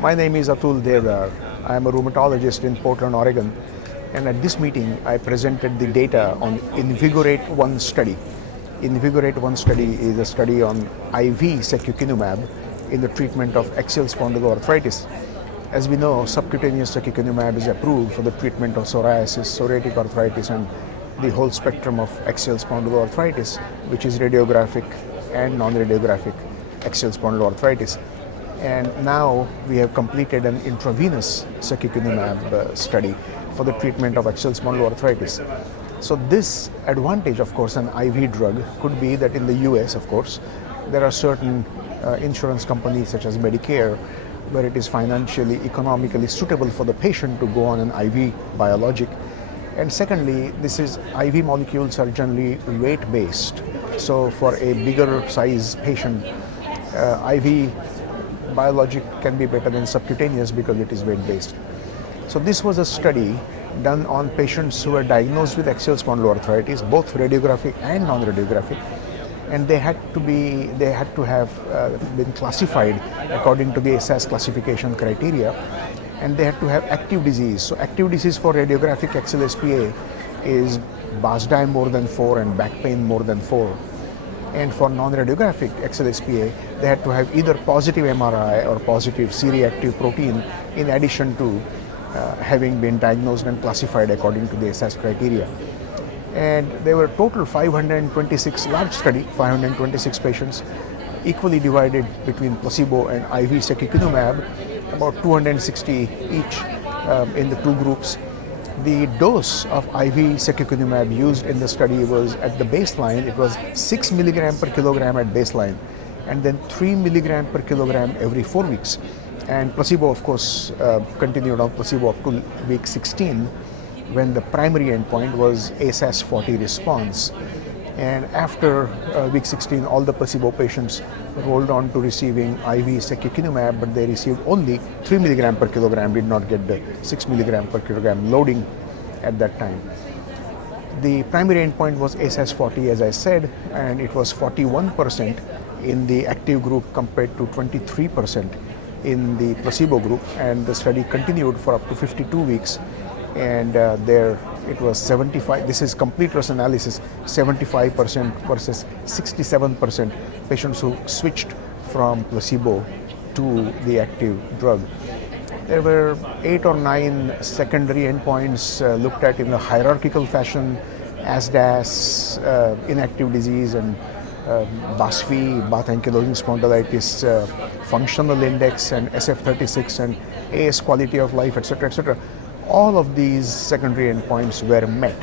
My name is Atul Deodhar. I am a rheumatologist in Portland, Oregon. And at this meeting, I presented the data on INVIGORATE-1 study. INVIGORATE-1 study is a study on IV Secukinumab in the treatment of axial spondyloarthritis. As we know, subcutaneous Secukinumab is approved for the treatment of psoriasis, psoriatic arthritis, and the whole spectrum of axial spondyloarthritis, which is radiographic and non-radiographic axial spondyloarthritis. And now we have completed an intravenous Secukinumab study for the treatment of axial spondyloarthritis. So this advantage, of course, an IV drug could be that in the US, of course, there are certain insurance companies such as Medicare where it is financially, economically suitable for the patient to go on an IV biologic. And secondly, IV molecules are generally weight-based. So for a bigger size patient, IV biologic can be better than subcutaneous because it is weight-based. So this was a study done on patients who were diagnosed with axial spondyloarthritis, both radiographic and non-radiographic, and they had to have been classified according to the ACR classification criteria, and they had to have active disease. So active disease for radiographic axSpA is Basdime more than 4 and back pain more than 4. And for non-radiographic axSpA, they had to have either positive MRI or positive C-reactive protein in addition to having been diagnosed and classified according to the ACR criteria. And there were total 526, large study, 526 patients, equally divided between placebo and IV Secukinumab, about 260 each in the two groups. The dose of IV Secukinumab used in the study was at the baseline, it was 6 milligram per kilogram at baseline, and then 3 milligram per kilogram every 4 weeks. And placebo, of course, continued on placebo up to week 16, when the primary endpoint was ASAS-40 response. And after week 16, all the placebo patients rolled on to receiving IV Secukinumab, but they received only 3 milligram per kilogram, did not get the 6 milligram per kilogram loading at that time. The primary endpoint was ASAS-40, as I said, and it was 41% in the active group compared to 23% in the placebo group, and the study continued for up to 52 weeks. And there it was 75, this is complete risk analysis, 75% versus 67% patients who switched from placebo to the active drug. There were 8 or 9 secondary endpoints looked at in a hierarchical fashion: ASDAS, inactive disease, and BASFI, bath ankylosing spondylitis, functional index, and SF36, and AS quality of life, etc., etc. All of these secondary endpoints were met,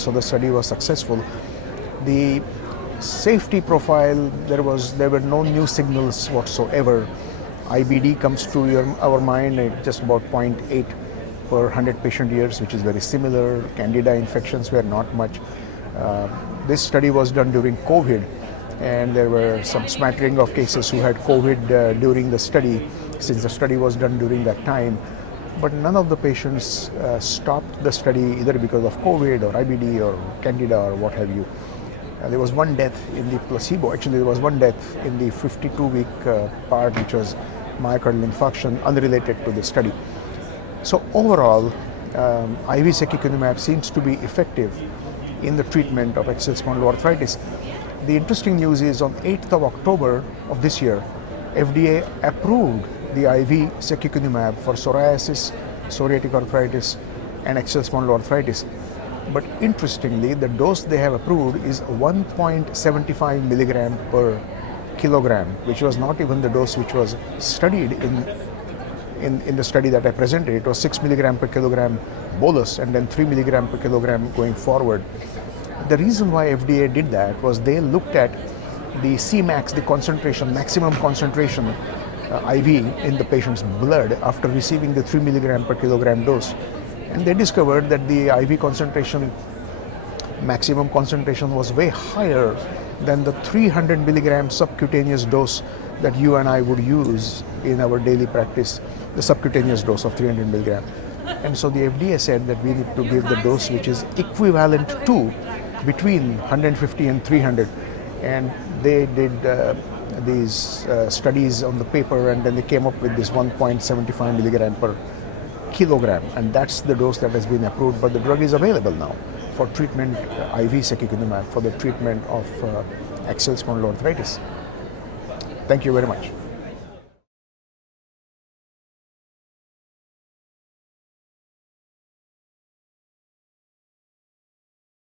so the study was successful. The safety profile, there were no new signals whatsoever. IBD comes to our mind at just about 0.8 per 100 patient years, which is very similar. Candida infections were not much. This study was done during COVID, and there were some smattering of cases who had COVID during the study, since the study was done during that time. But none of the patients stopped the study either because of COVID or IBD or Candida or what have you. There was one death in the placebo. Actually, there was one death in the 52-week part, which was myocardial infarction unrelated to the study. So overall, IV Secukinumab seems to be effective in the treatment of axial spondyloarthritis. The interesting news is on 8th of October of this year, FDA approved the IV Secukinumab for psoriasis, psoriatic arthritis, and axial spondyloarthritis. But interestingly, the dose they have approved is 1.75 milligram per kilogram, which was not even the dose which was studied in the study that I presented. It was 6 milligram per kilogram bolus and then 3 milligram per kilogram going forward. The reason why FDA did that was they looked at the Cmax, the concentration, maximum concentration IV in the patient's blood after receiving the 3 milligram per kilogram dose. And they discovered that the IV concentration, maximum concentration, was way higher than the 300 milligram subcutaneous dose that you and I would use in our daily practice, the subcutaneous dose of 300 milligram. And so the FDA said that we need to give the dose which is equivalent to between 150 and 300. And they did these studies on the paper, and then they came up with this 1.75 milligram per kilogram, and that's the dose that has been approved. But the drug is available now for treatment, IV Secukinumab, for the treatment of axial spondyloarthritis. Thank you very much.